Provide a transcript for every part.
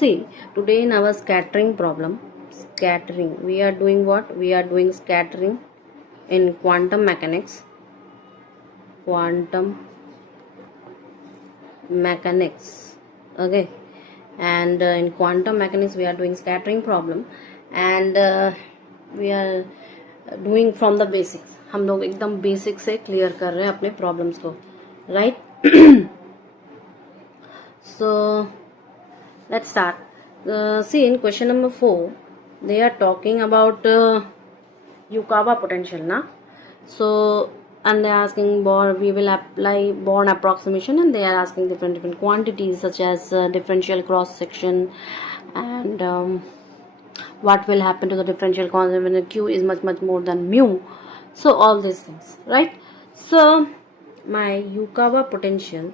see, today in our scattering problem, we are doing what? We are doing scattering in quantum mechanics. Okay, and in quantum mechanics we are doing scattering problem, and we are doing from the basics. हम लोग एकदम basic से clear कर रहे हैं अपने problems को, right? So let's start. See, in question number 4 they are talking about Yukawa potential, na? So, and they are asking we will apply Born approximation, and they are asking different quantities such as differential cross section, and what will happen to the differential constant when the Q is much more than mu. So all these things, right? So my Yukawa potential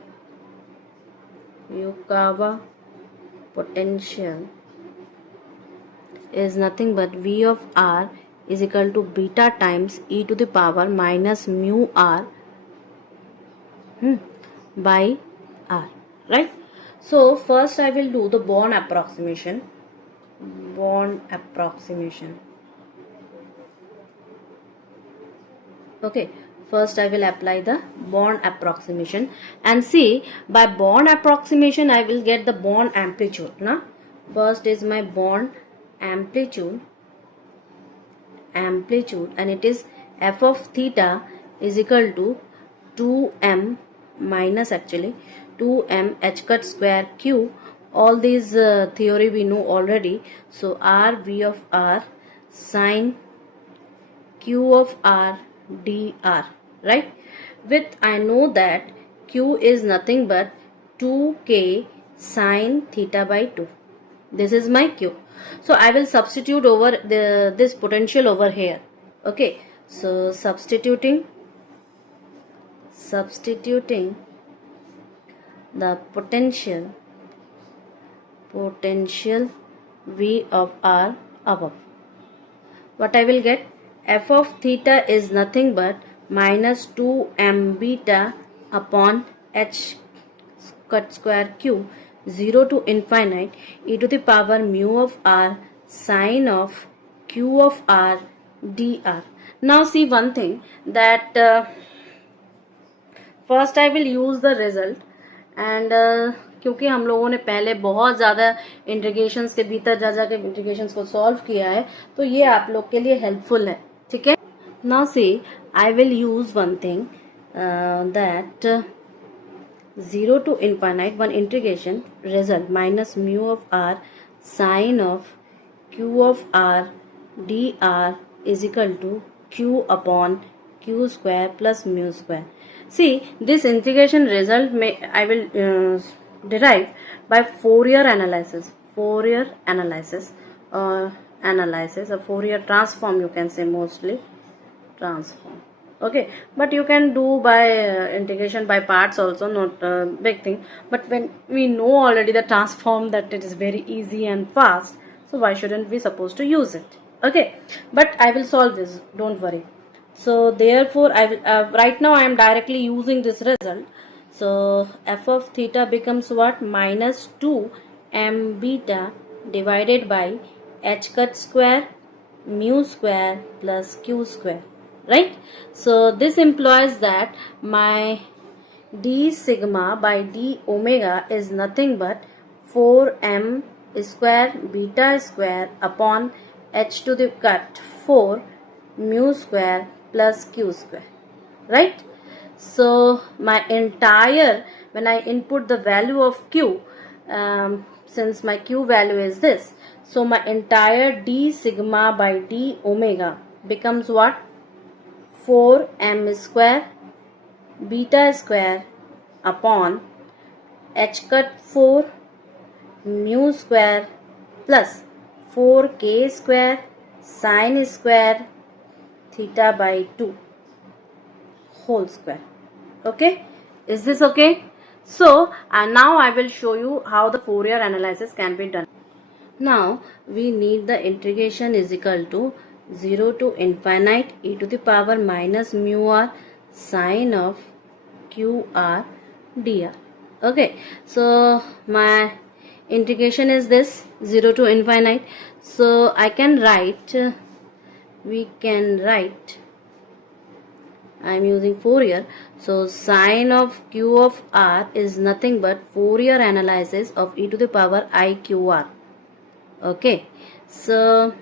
is nothing but V of R is equal to beta times e to the power minus mu R by R, right? So first I will do the Born approximation. Okay, first I will apply the Born approximation, and see, by Born approximation I will get the Born amplitude, na? First is my Born amplitude, and it is f of theta is equal to 2m minus 2m h cut square q. All these theory we know already. So r v of r sine q of r dr, right? With I know that q is nothing but 2k sine theta by 2. This is my q. So I will substitute over this potential over here. Okay, so substituting the potential V of R above, what I will get? F of theta is nothing but minus 2m beta upon h cut square q, 0 to infinite e to the power mu of r sine of q of r dr. Now see one thing, that first I will use the result, and क्योंकि हम लोगों ने पहले बहुत ज़्यादा integrations के भीतर जा जाके इंटीग्रेशंस को सॉल्व किया है, तो ये आप लोग के लिए हेल्पफुल है, ठीक है? Now see, I will use one thing, that 0 to infinite one integration result minus mu of r sine of q of r dr is equal to q upon q square plus mu square. See, this integration result I will derive by Fourier analysis, or Fourier transform, you can say, mostly transform. Okay, but you can do by integration by parts also, not a big thing. But when we know already the transform, that it is very easy and fast, so why shouldn't we supposed to use it? Okay, but I will solve this, don't worry. So therefore I will right now I am directly using this result. So f of theta becomes what? Minus 2m beta divided by h cut square mu square plus q square, right? So this implies that my d sigma by d omega is nothing but 4m square beta square upon h to the cut 4 mu square plus q square, right? So my entire, when I input the value of q, since my q value is this, so my entire d sigma by d omega becomes what? 4m square beta square upon h cut 4 mu square plus 4k square sine square theta by 2 whole square. Okay, is this okay? So now I will show you how the Fourier analysis can be done. Now we need the integration is equal to 0 to infinite e to the power minus mu r sine of q r dr. Okay, so my integration is this 0 to infinite. So I can write, we can write, I am using Fourier. So sine of q of r is nothing but Fourier analysis of e to the power I q r. Okay, so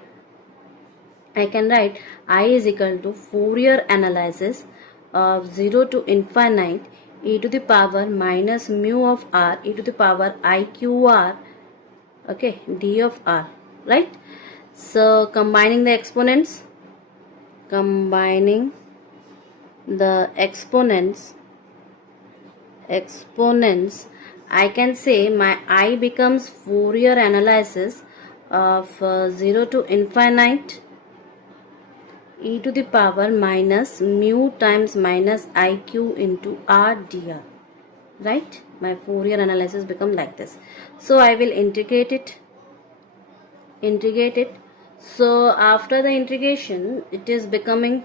I can write I is equal to Fourier analysis of 0 to infinite e to the power minus mu of r e to the power I q r, okay, d of r, right? So combining the exponents, I can say my I becomes Fourier analysis of 0 to infinite e to the power minus mu times minus iq into r dr, right? My Fourier analysis become like this. So I will integrate it. So after the integration, it is becoming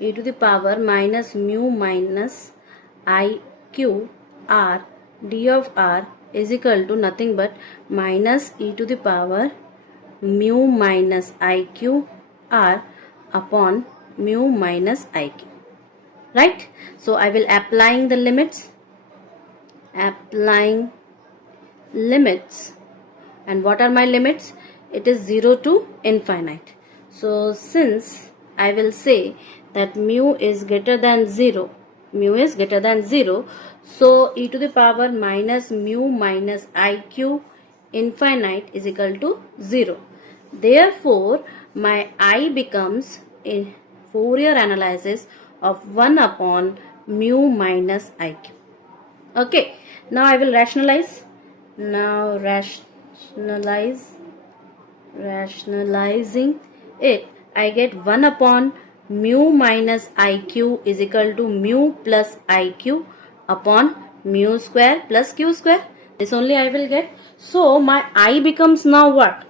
e to the power minus mu minus iq r d of r is equal to nothing but minus e to the power mu minus iq r upon mu minus iq, right? So I will applying the limits, and what are my limits? It is 0 to infinite. So since I will say that mu is greater than 0, so e to the power minus mu minus iq infinite is equal to 0. Therefore my I becomes in Fourier analysis of 1 upon mu minus iq. Okay, now I will rationalize. Rationalizing it, I get 1 upon mu minus iq is equal to mu plus iq upon mu square plus q square. This only I will get. So my I becomes now what?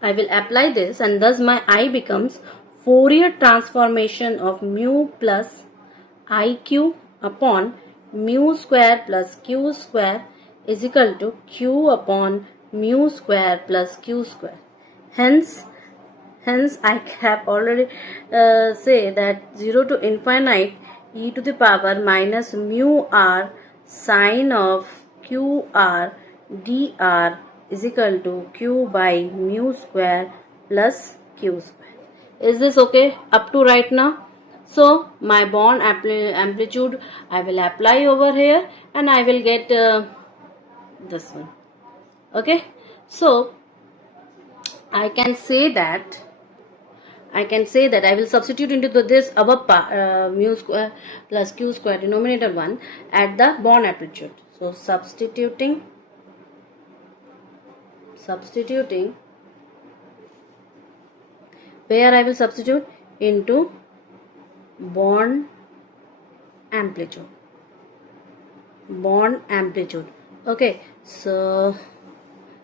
I will apply this, and thus my I becomes Fourier transformation of mu plus iq upon mu square plus q square is equal to q upon mu square plus q square. Hence I have already say that 0 to infinite e to the power minus mu r sine of q r dr is equal to q by mu square plus q square. Is this okay up to right now? So my bond amplitude I will apply over here, and I will get this one. Okay, so I can say that I will substitute into this above mu square plus q square denominator 1 at the bond amplitude. So substituting where I will substitute into bond amplitude. Okay, so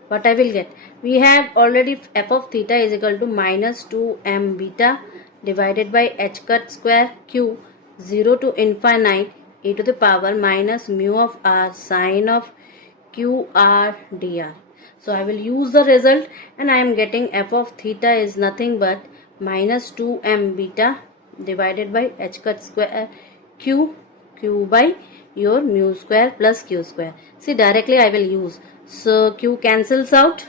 what I will get? We have already f of theta is equal to minus 2m beta divided by h cut square q 0 to infinite e to the power minus mu of r sine of q r dr. So I will use the result, and I am getting f of theta is nothing but minus 2m beta divided by h cut square q by your mu square plus q square. See, directly I will use. So q cancels out.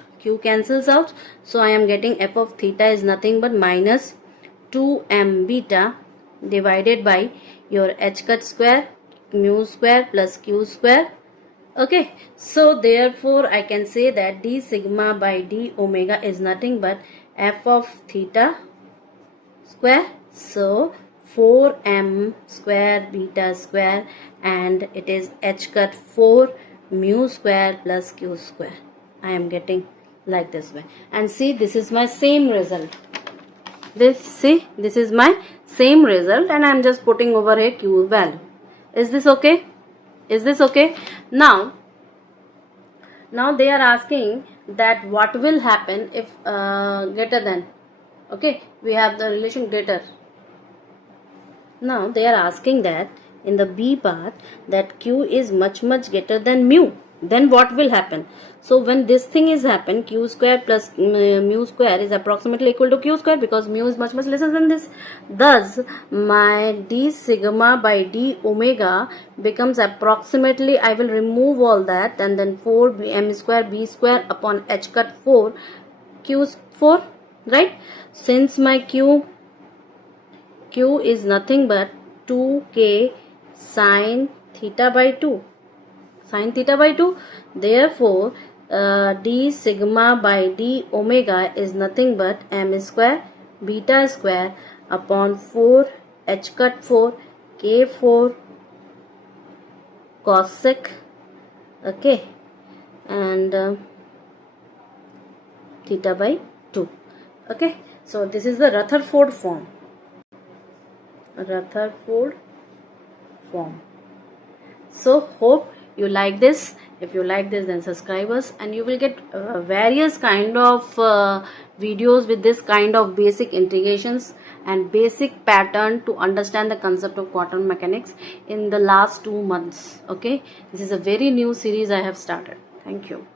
So I am getting f of theta is nothing but minus 2m beta divided by your h cut square mu square plus q square. Okay, so therefore I can say that d sigma by d omega is nothing but f of theta square. So 4m square beta square, and it is h cut 4 mu square plus q square. I am getting like this way, and see, this is my same result. This is my same result, and I am just putting over a q value. Is this okay? Now they are asking that what will happen if greater than. Okay, we have the relation greater. Now they are asking that in the B part that q is much greater than mu. then what will happen? So when this thing is happen, q square plus mu square is approximately equal to q square, because mu is much lesser than this. Thus my d sigma by d omega becomes approximately, I will remove all that, and then 4 m square b square upon h cut 4 q 4, right? Since my q is nothing but 2k sine theta by 2, therefore d sigma by d omega is nothing but m square beta square upon 4 h cut 4 k 4 cos sec, okay, and theta by 2. Okay, so this is the Rutherford form. So hope you like this. If you like this, then subscribe us, and you will get various kind of videos with this kind of basic integrations and basic pattern to understand the concept of quantum mechanics in the last 2 months. Okay, this is a very new series I have started. Thank you.